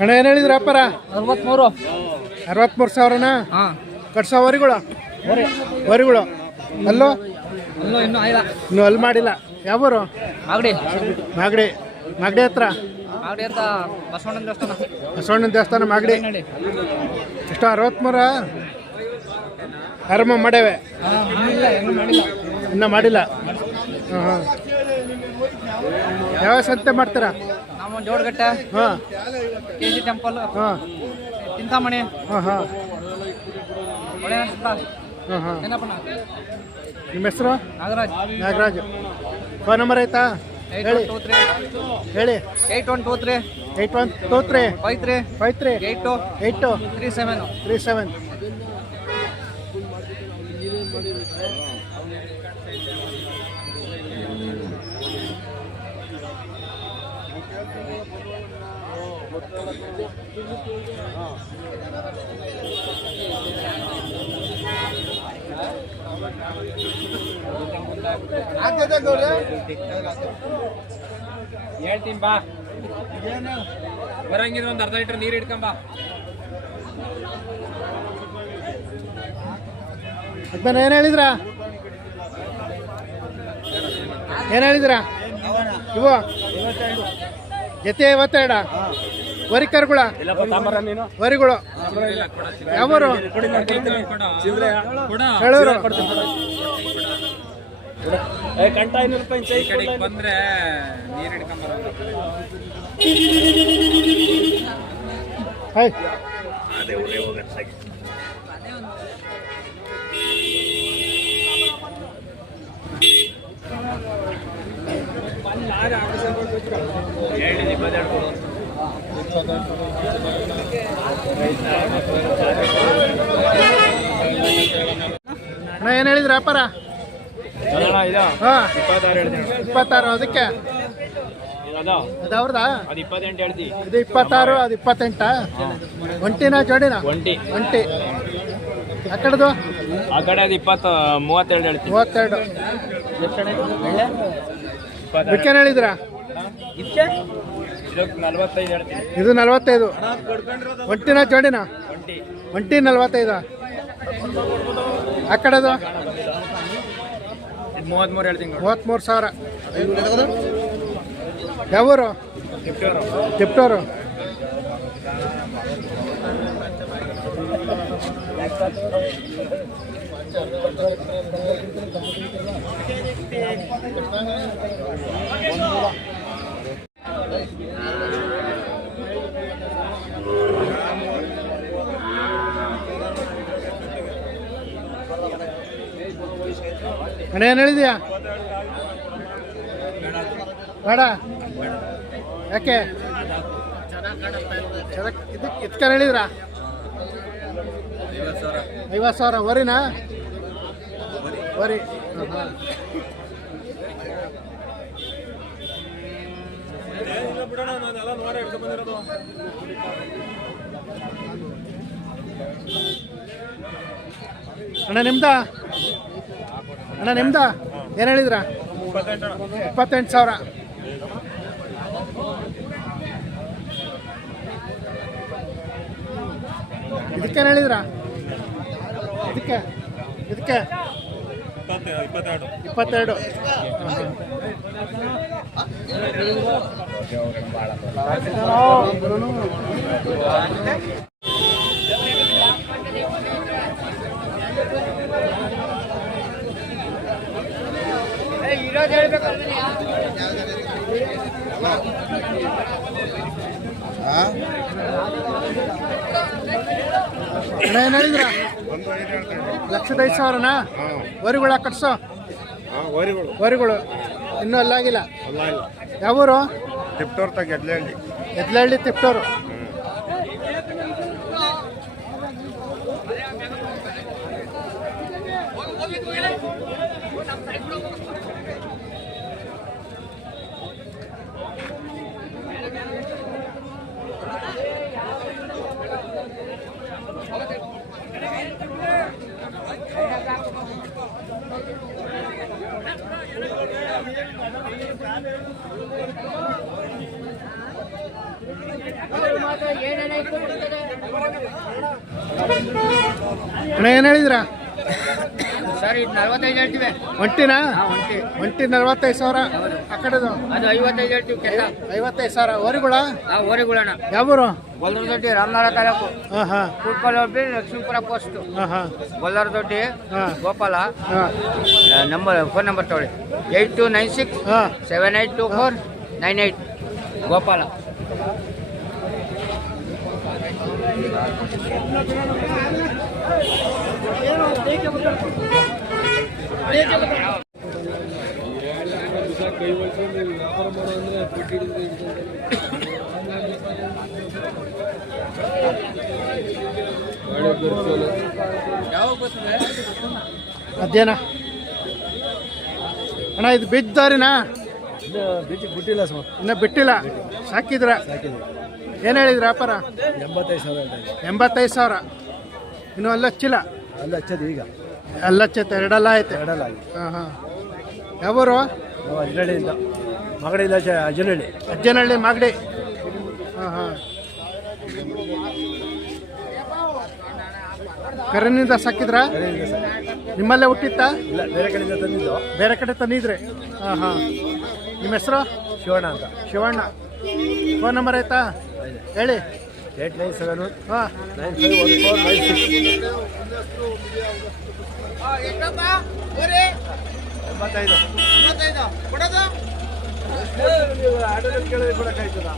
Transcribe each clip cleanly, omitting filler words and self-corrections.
ಅಣ್ಣ ಏನು ಹೇಳಿದ್ರ ಅಪ್ಪಾರ? 63 ಸಾವಿರನಾ? ಕಟ್ಸೋ ವರಿಗಳು ಅಲ್ಲೋ ಇನ್ನೂ ಅಲ್ಲಿ ಮಾಡಿಲ್ಲ. ಯಾವೂರು? ಮಾಗಡಿ ಹತ್ರ ಬಸವಣ್ಣನ ದೇವಸ್ಥಾನ ಮಾಗಡಿ. ಎಷ್ಟು 63? ಆರಂಭ ಮಾಡ್ಯಾವೆ, ಇನ್ನೂ ಮಾಡಿಲ್ಲ. ಹಾಂ ಯಾವ ಸಂತೆ ಮಾಡ್ತೀರಾ? ನಮ್ಮ ಜೋಡಗಟ್ಟೆ, KG ಟೆಂಪಲ್, ಚಿಂತಾಮಣಿ. ಹಾಂ ನಿಮ್ಮ ಹೆಸರು? ನಾಗರಾಜ್. ಫೋನ್ ನಂಬರ್ ಆಯ್ತಾ? ಹೇಳಿ 8123 53 82 37. ಹೇಳ್ತೀನಿ ಬಾ, ಬರಂಗಿದ್ರೆ ಒಂದು ಅರ್ಧ ಲೀಟರ್ ನೀರು ಇಟ್ಕೊಂಬ. ಅದನ್ನ ಏನು ಹೇಳಿದ್ರ ಇವು ಜೊತೆ 52 ವರಿಕರ್ಗಳ ವರಿಗಳು. ಯಾವರು? ಹೇಳೋರು ಕಂಟ 500 ರೂಪಾಯಿ ಬಂದ್ರೆ ನೀರು ಹಿಡ್ಕೊಂಬ. ಅಣ್ಣ ಏನು ಹೇಳಿದ್ರ ಅಪ್ಪಾರ? 26. ಅದಕ್ಕೆ ಅದು ಅವ್ರದಾ? ಇದು 26, ಅದು 28. ಒಂಟಿನ ಜೋಡಿನ? ಒಂಟಿ. ಆ ಕಡೆದು? ಆ ಕಡೆ ಅದು 32 ಹೇಳ್ತೀನಿ. 32. ಇದಕ್ಕೇನು ಹೇಳಿದ್ರ? ಇದು 45. ಒಂಟಿನ ಜೋಡಿನ? ಒಂಟಿ 45. ಆ ಕಡೆದು? 33 ಹೇಳ್ತೀನಿ. 33,000. ಯಾವೂರು? ತಿಪ್ಟೂರು. ಅಣ್ಣ ಏನು ಹೇಳಿದ್ಯಾ? ಬೇಡ ಯಾಕೆ? ಇದಕ್ಕೆ ಹೇಳಿದ್ರ? 50,000 ವರಿನಾ? ವರಿ. ಅಣ್ಣ ನಿಮ್ದ ಏನು ಹೇಳಿದ್ರ? 28,000. ಇದಕ್ಕೇನು ಹೇಳಿದ್ರ? ಇದಕ್ಕೆ 22. ಅಣ್ಣ ಏನು ಹೇಳಿದ್ರ? 1,05,000ನಾ? ವರಿಗಳ ಕಟ್ಸೋ ವರಿಗಳು ಇನ್ನೂ ಅಲ್ಲಾಗಿಲ್ಲ. ಯಾವೂರು? ತಿಪ್ಟೂರು ಎದ್ಲಹಳ್ಳಿ ತಿಪ್ಟೂರು. ಅಣ್ಣ ಏನು ಹೇಳಿದ್ರಾ? ಸರ್ ಇದು 45 ಹೇಳ್ತೀವಿ. ಒಂಟಿನಾ? ಒಂಟಿ. ಒಂಟಿ 45,000. ಆ ಕಡೆದು ಅದು 55 ಹೇಳ್ತೀವಿ. ಕೆಸ 55,000. ಓರಿಗಳ ಓರಿಗಳಣ್ಣ. ಯಾವೂರು? ಗೊಲ್ಲರದೊಡ್ಡಿ, ರಾಮನಗರ ತಾಲೂಕು. ಹಾಂ ಹಾಂ ಕೂತ್ಕಲ್ ಹೋಗ್ಲಿ, ಲಕ್ಷ್ಮೀಪುರ ಪೋಸ್ಟ್. ಹಾಂ ಹಾಂ ಗೊಲ್ಲರದೊಡ್ಡಿ, ಹಾಂ ಗೋಪಾಲ. ಹಾಂ ಫೋನ್ ನಂಬರ್ ತಗೊಳ್ಳಿ. 8296 ಹಾಂ 782498. ಗೋಪಾಲ. ಅದೇನಾ ಅಣ್ಣ ಇದು ಬಿದ್ದಾರಿನಾ? ಬಿಟ್ಟಿಲ್ಲ ಸರ್, ಇನ್ನೂ ಬಿಟ್ಟಿಲ್ಲ. ಸಾಕಿದ್ರ? ಏನು ಹೇಳಿದ್ರ ವ್ಯಾಪಾರ? 85,000 85,000. ಇನ್ನು ಅಲ್ಲ ಹಚ್ಚಿಲ್ಲ? ಅಲ್ಲಿ ಹಚ್ಚೋದು ಈಗ ಅಲ್ಲ ಹಚ್ಚೈತೆ, ಎರಡಲ್ಲ ಐತೆ. ಎರಡಲ್ಲ ಆಗಿ. ಹಾಂ ಹಾಂ. ಯಾವೂರು? ನಾವು ಅಜ್ಜನಹಳ್ಳಿಯಿಂದ, ಮಗಡಿಯಿಂದ ಅಜ್ಜನಹಳ್ಳಿ. ಅಜ್ಜನಹಳ್ಳಿ ಮಾಗಡಿ. ಹಾಂ ಹಾಂ. ಕರನಿಂದ ಸಾಕಿದ್ರ? ಕಡೆಯಿಂದ ಸರ್, ನಿಮ್ಮಲ್ಲೇ ಹುಟ್ಟಿತ್ತಾ? ಇಲ್ಲ ಬೇರೆ ಕಡೆಯಿಂದ ತಂದಿದ್ದು. ಬೇರೆ ಕಡೆ ತಂದಿದ್ರಿ? ಹಾಂ ಹಾಂ. ನಿಮ್ಮ ಹೆಸರು? ಶಿವಣ್ಣ ಅಂತ. ಶಿವಣ್ಣ. ಫೋನ್ ನಂಬರ್ ಆಯ್ತಾ ಹೇಳಿ? 8971 ಹಾಂ 951496. 85. ಆಟೋದಲ್ಲಿ ಕೇಳಿದ್ರೆ ಕೊಡೋಕ್ಕಾಯ್ತದ?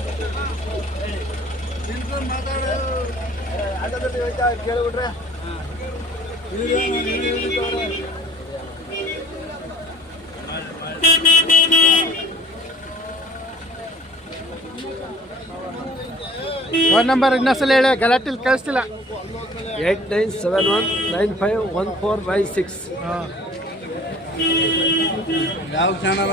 ಆಟೋದಲ್ಲಿ ಕೇಳಿಬಿಟ್ರೆ ಫೋನ್ ನಂಬರ್ ಇನ್ನೊಂದ್ಸಲ ಹೇಳಿ, ಗಲಾಟಿಲ್ ಕೇಳಿಸ್ತಿಲ್ಲ. 8971951496. ಹಾಂ. ಯಾವ ಚಾನಲ್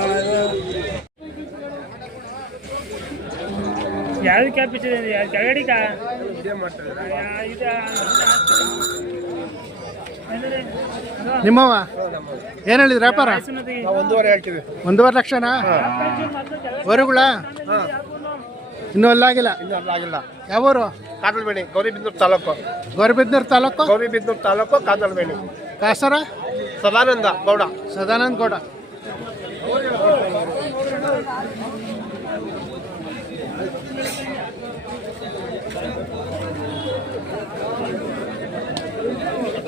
ಯಾರು ಕ್ಯಾಪಿಸಿದೆ ಕೆಳಗಡೆ ನಿಮ್ಮವ ಏನು ಹೇಳಿದ್ರಿ ವ್ಯಾಪಾರ? 1.5 ಹೇಳ್ತೀವಿ. 1.5 ಲಕ್ಷನಾ? ಹೊರಗುಳ ಇನ್ನೂ ಅಲ್ಲಾಗಿಲ್ಲ? ಇನ್ನೂ ಆಗಿಲ್ಲ. ಯಾವೂರು? ಕಾದಲ್ಬೇಡಿ, ಗೌರಿಬಿದನೂರು ತಾಲೂಕು. ಗೌರಿಬಿದನೂರು ತಾಲೂಕು? ಗೌರಿಬಿದನೂರು ತಾಲೂಕು, ಕಾದಲ್ಬೇಡಿ. ಕಾಸರ? ಸದಾನಂದ ಗೌಡ. ಸದಾನಂದ ಗೌಡ.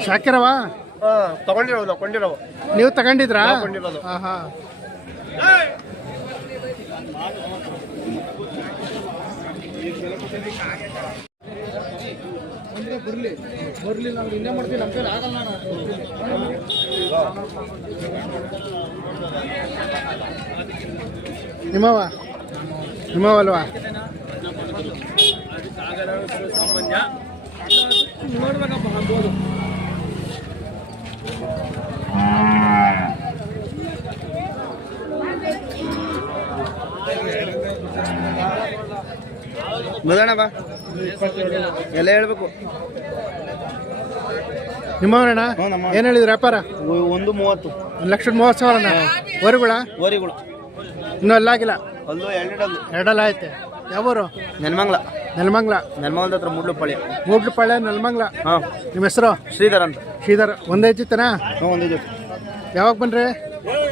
ಶಾಕಿರವ? ತಗೊಂಡಿರೋದು, ಕೊಂಡಿರೋವು. ನೀವು ತಗೊಂಡಿದ್ರಾ? ನಾವು ಕೊಂಡಿರೋದು. ಹಾಂ ಹಾಂ. ನಿಮ್ಮವ? ನಿಮ್ಮವಲ್ವಾ? ಬದಣ ಬಾ, ಎಲ್ಲ ಹೇಳ್ಬೇಕು. ನಿಮ್ಮವರಣ್ಣ ಏನು ಹೇಳಿದ್ರಿ ವ್ಯಾಪಾರ? 1.30. 1,30,000. ಹೊರಗುಳ? ಓರಿಗಳು ಇನ್ನೂ ಅಲ್ಲಾಗಿಲ್ಲ? ಅಲ್ಲೂ ಎರಡಲ್ಲ ಐತೆ. ಯಾವೂರು? ನೆಲಮಂಗ್ಲ. ನೆಲಮಂಗ್ಲ. ನೆಲಮಂಗ್ಲದ ಹತ್ರ ಮೂಡ್ಲುಪಾಳ್ಯ. ಮೂಡ್ಲುಪಾಳ್ಯ, ನೆಲಮಂಗ್ಲ. ಹಾಂ. ನಿಮ್ಮ ಹೆಸರು? ಶ್ರೀಧರ್ ಅಂತ. ಶ್ರೀಧರ್. ಒಂದೇ ಐತಿತ್ತನಾ? ಒಂದೇ ಜೊತೆ. ಯಾವಾಗ ಬನ್ರಿ?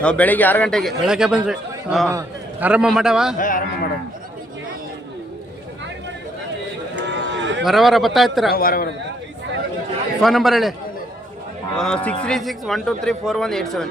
ನಾವು ಬೆಳಿಗ್ಗೆ 6 ಗಂಟೆಗೆ. ಬೆಳಗ್ಗೆ ಬಂದ್ರಿ? ಹಾಂ. ಆರಾಮ ಮಾಡವ? ಆರಾಮ ಮಾಡೋ. ವಾರ ಬರ್ತಾ ಇರ್ತೀರ? ವಾರ ಫೋನ್ ನಂಬರ್ ಹೇಳಿ. 636123418 7.